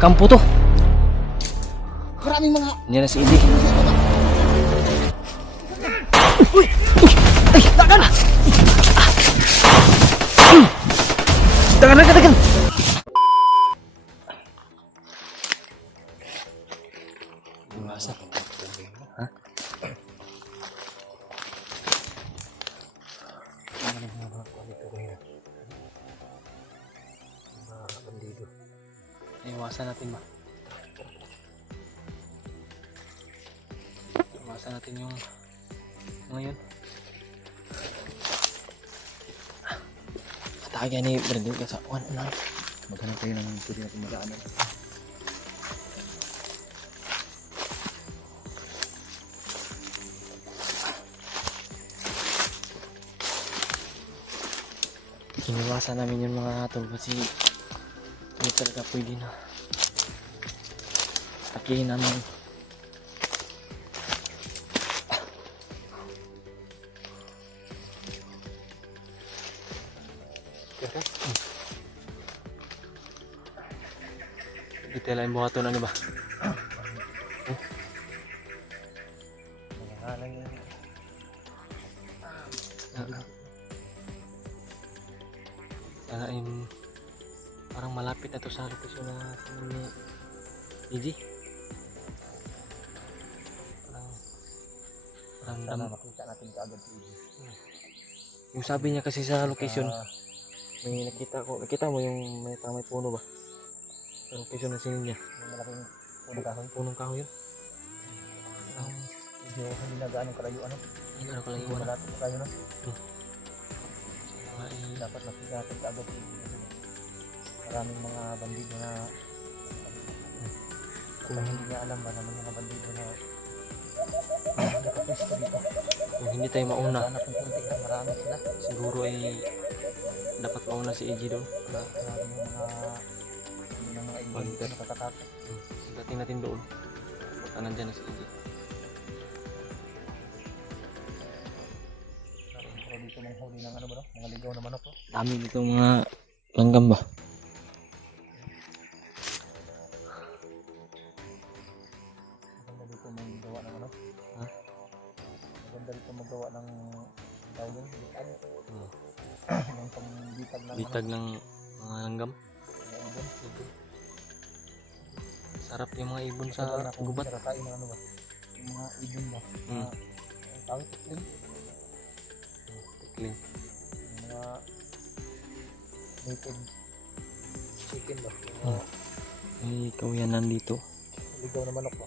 kampo to. Maraming mga... Yan na si Idi. Uy! Ay! Dagan! Dagan! Masa? Ha? Iwasan natin ba? Iwasan natin yung ngayon. Atake ni Brandon ka sa one na. Maghanap tayo ng pwede natin magaanan. Iniwasan namin yung mga tol kasi hindi talaga pwede na atakihin namin. Kita lain buhaton ano ba? Sana parang malapit na to sa lokasyon na ni Iji. Sana makita natin kaagad si Iji. Yung sabi niya kasi sa location, may nakita mo yung may puno ba? Sa location na sinin niya. Yung malaking Punong kahoy yun. Medyo hindi na gaano kalayo ano. Hindi na kalayuan. Malapit na tayo na. Dapat makita natin kaagad si Iji. Maraming mga bandido na kung hindi niya alam ba naman yung mga bandido na nakapisto dito. Kung hindi tayo mauna, Sana kung kunti lang marami sila. siguro ay dapat mauna si Iji doon. Maraming mga ibon dito nakakatakot. Dating natin doon. Baka nandyan na si Iji. Pero dito manghuli ng ano ba no? Mga ligaw na manok. Dami dito mga langgam ba? Maganda dito magawa ng ano? Ha? Maganda dito magawa ng tawag yun? Ano? Yung pambitag ng Bitag ng mga langgam. mga ibon. Sarap yung mga ibon sa Sa gubat. Kakain ng ano ba? Yung mga ibon ba? Ang tawag tikling. Clean. Yung mga native chicken ba? Yung mga May kawiyanan dito. ligaw na manok ba?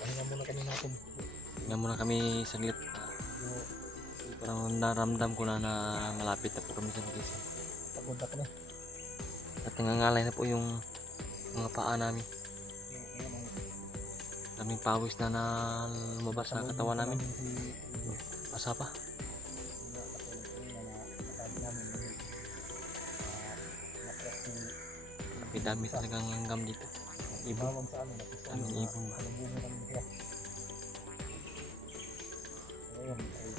Pahinga muna kami natin. Tingnan muna kami saglit. Parang naramdam ko na malapit na po kami sa location. Pagod na kami. At nangangalay na po yung mga paa namin. Daming pawis na lumabas na katawan namin. Basa pa. Dami talagang langgam dito. Ibon. Daming ibon ba?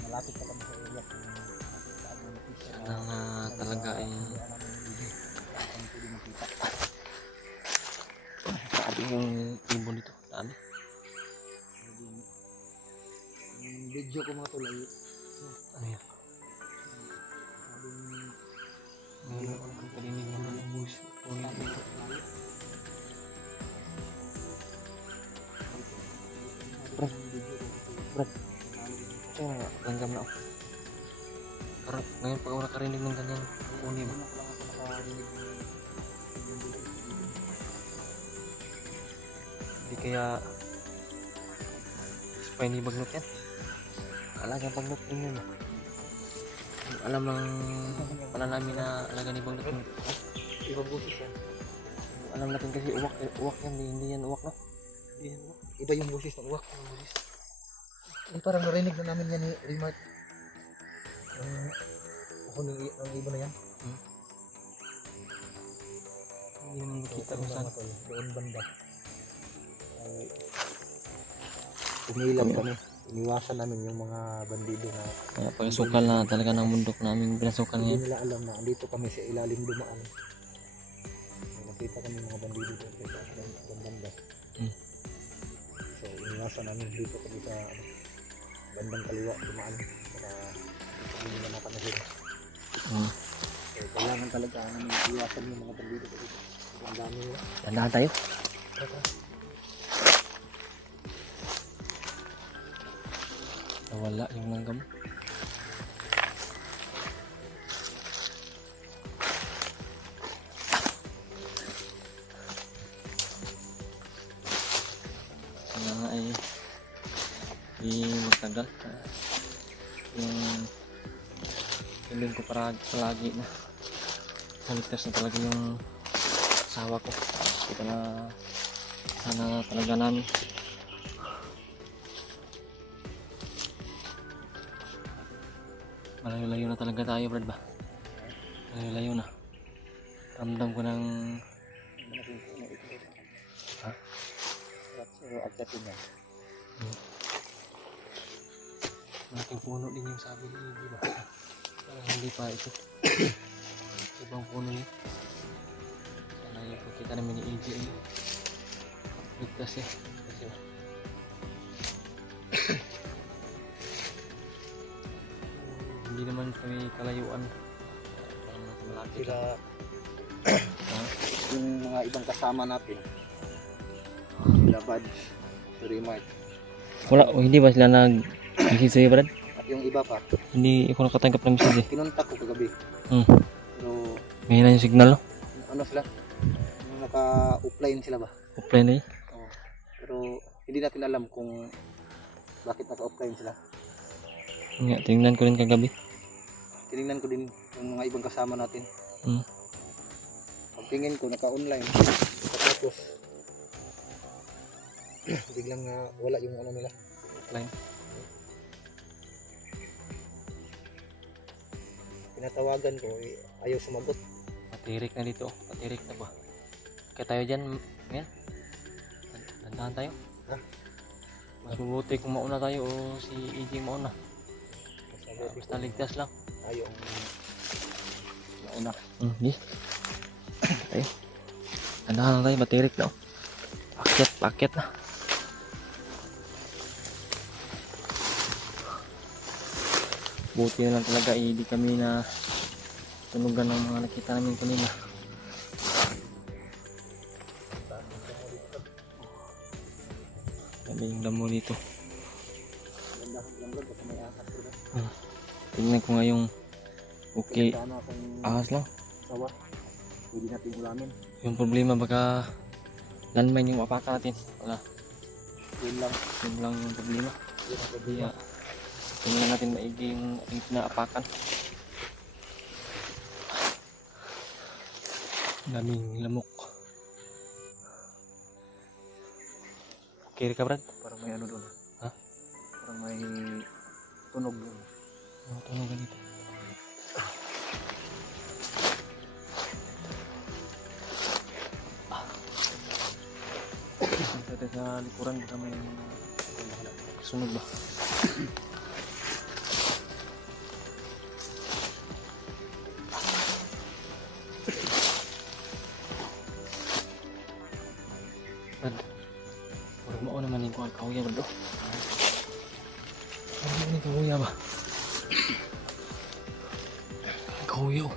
Malapit na kami sa area. Sana nga talaga ay sabi yung ibon dito. Dami. Video ko mga tulay. Ano yan? Ngayon ako nakakarinig ng mga bus. Ulit dito. Brad. Kasi nga, langgam na ako. Parang ngayon pa ako nakarinig ng ganyang uni ba? Hindi kaya spiny bagnot yan. Alagang bagnot din yun. Alam lang pala namin na alaga ni bagnot yun. Ibang busis yan. Alam natin kasi uwak yan, hindi yan uwak no? Hindi yan uwak. Iba yung busis ng uwak. Parang narinig na namin yan ni Remark. Yung ibon na yan. Hindi naman makita kung saan. Doon banda. Ay, umilam kami. iniwasan namin yung mga bandido na Kaya pagkasukal na talaga ng bundok namin pinasukan hindi ngayon. nila alam na andito kami sa ilalim dumaan. May nakita kami mga bandido doon sa banda. Hmm. So iniwasan namin dito kami sa bandang kaliwa dumaan para hindi nila makanahin. Hmm. So kailangan talaga namin iwasan yung mga bandido dito. Ang dami nila. Dandahan tayo. Nawala yung langgam. Sana nga ay di magtagal. Yung feeling ko palagi na naligtas na talaga yung asawa ko. Kita na sana talaga namin. Malayo-layo na talaga tayo, Brad ba? Malayo-layo na. Ramdam ko ng... Ha? So agdating yan. Malaking puno din yung sabi ni Iggy ba? Parang hindi pa ito. Ibang puno yun. Sana yung pagkita namin ni Iggy ay ligtas eh. Kasi ba? Hindi naman kami kalayuan. Parang natin malaki Sila Ha? yung mga ibang kasama natin. Sila Bad, si Remart. Wala, hindi ba sila nag-message sa'yo, Brad? At yung iba pa, Hindi ako nakatanggap ng message eh. kinontak ko kagabi. Hmm. Pero May na yung signal, no? ano sila? Yung naka-offline sila ba? Offline na eh. Oo. Pero hindi natin alam kung bakit naka-offline sila. Nga, tingnan ko rin kagabi. Tinignan ko din yung mga ibang kasama natin. Hmm. Pagtingin ko naka-online. Tapos biglang wala yung ano nila. Offline. Pinatawagan ko, ayaw sumagot. Patirik na dito. Patirik na ba? Kaya tayo dyan, ngayon. Dandahan tayo. Ha? Mas mabuti kung mauna tayo o si EJ mauna. Sabi Basta ligtas lang. ayaw mauna. Di. Tayo. Dandahan lang tayo. Patirik na. Paket, paket na. Buti na lang talaga hindi kami na tunugan ng mga nakita namin kanina. Sabi yung damo dito. Ganda lang lang kasi may ahas ko. Tingnan ko nga yung okay. Ano akong Ahas lang. sawa. Pwede natin ulamin. Yung problema baka landmine yung apakan natin. Wala. Yun lang. Yun lang yung problema. Yun ang Kaya tingnan natin maigi yung ating pinaapakan. Daming lamok. Okay ka, Brad? Parang may ano doon. Ha? Parang may tunog doon. Ano tunog ganito? Punta sa likuran baka may sunog ba? Brad, huwag mo naman yung kauya, Brad. Huwag mo yung kauya ba? Kauya.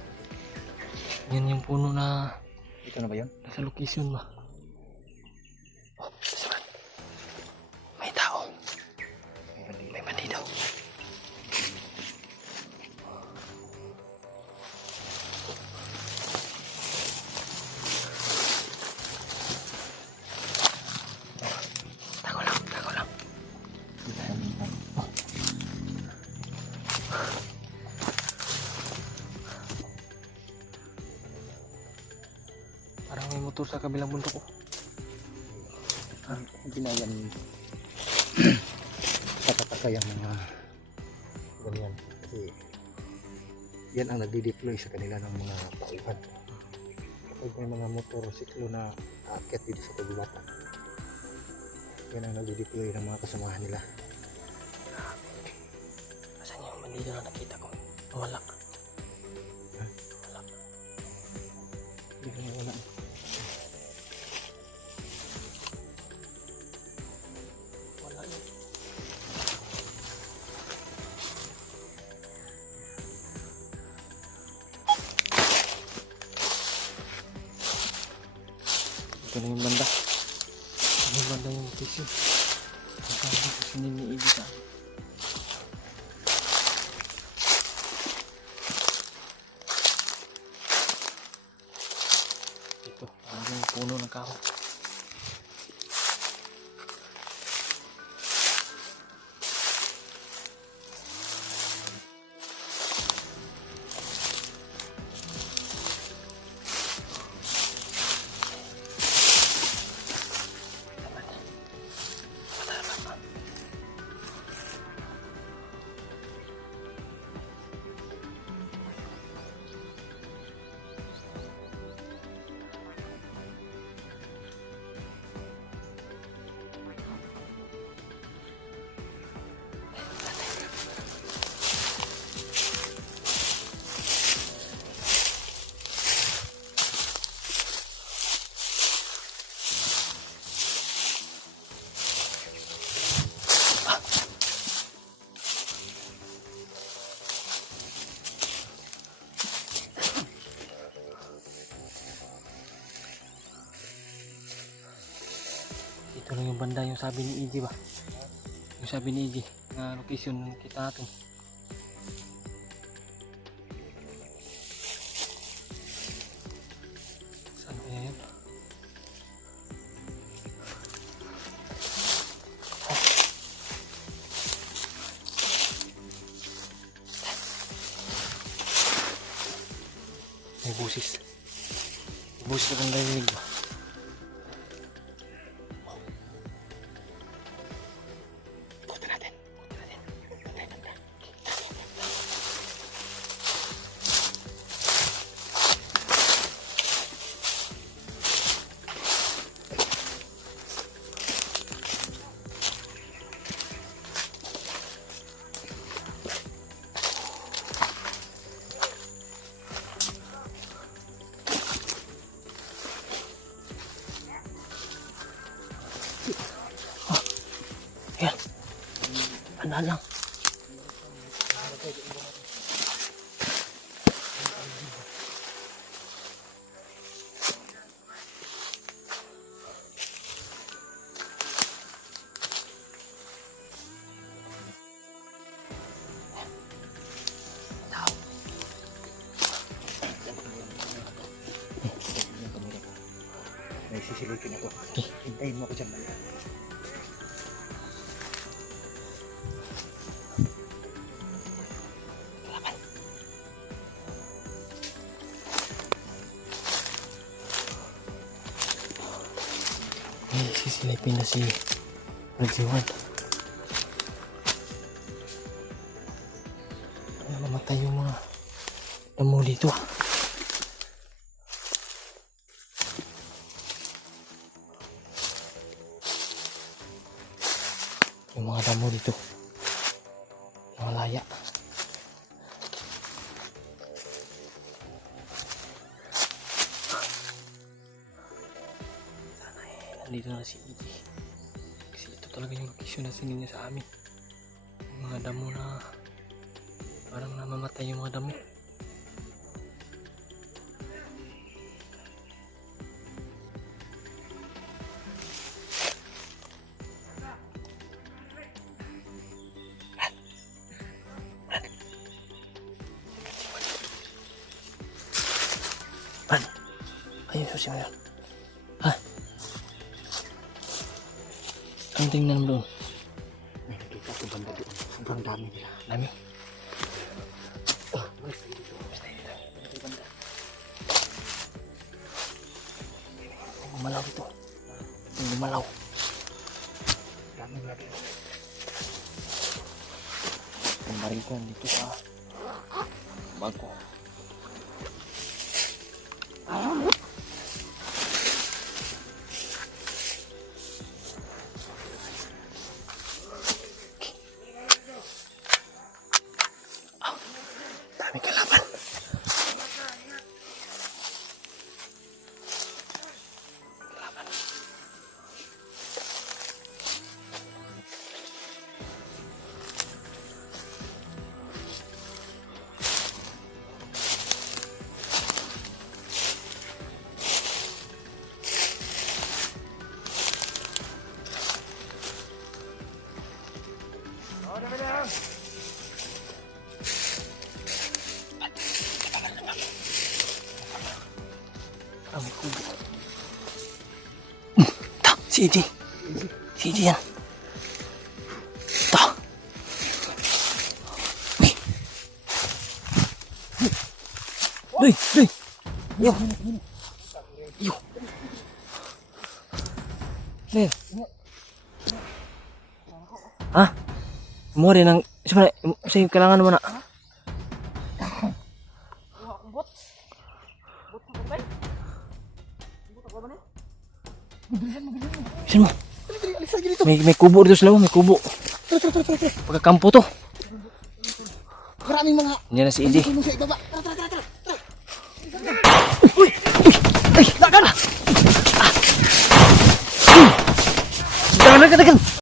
Yan yung puno na Ito na ba yun? nasa location ba? Oh, Brad. May tao. May bandido. Tago lang, tago lang. Parang may motor sa kabilang bundok ko. Hindi na yan. Takataka yung mga ganyan. Kasi yan ang nagdi-deploy sa kanila ng mga tauhan. Kapag may mga motorsiklo na aakyat dito sa kagubatan, yan ang nagdi-deploy ng mga kasamahan nila. Dito na nakita ko. Wala. Wala. Hindi na wala. Wala yun. Ito na yung banda. Ito yung banda yung tissue. Ito yung sininiigi sa akin. Ito, parang yung puno ng kahoy. Ito lang yung banda yung sabi ni Iggy ba? Yung sabi ni Iggy na location ng kita natin. Saan kaya yun? May busis. May busis na kang narinig ba? Yan. Ano lang. May sisilipin ako. Hintayin mo ako dyan. Ay, sisilipin na si Rajiwan. Ay, mamatay yung mga damo dito ah. Yung mga damo dito. Mga laya. Nandito na si Iggy. Kasi ito talaga yung location na sinigyan niya sa amin. Yung mga damo na parang namamatay yung mga damo. Pan, ayun susi mo yun. Ha? Ang tingnan mo doon? May nakita ko banda doon. Sobrang dami nila. Dami. Basta dito. May banda. May gumalaw ito. May gumalaw. Dami lagi. Ang barikan dito sa bago. May kubo. Ta, si EJ. Si EJ yan. Ta. Uy. Uy. Yo. Yo. Nen. Ah. Mo rin ang sa kailangan mo na. Bisan mo. May kubo dito sa loob, may kubo. Pagkakampo to. Maraming mga Yan na si EJ. tulong sa ibaba.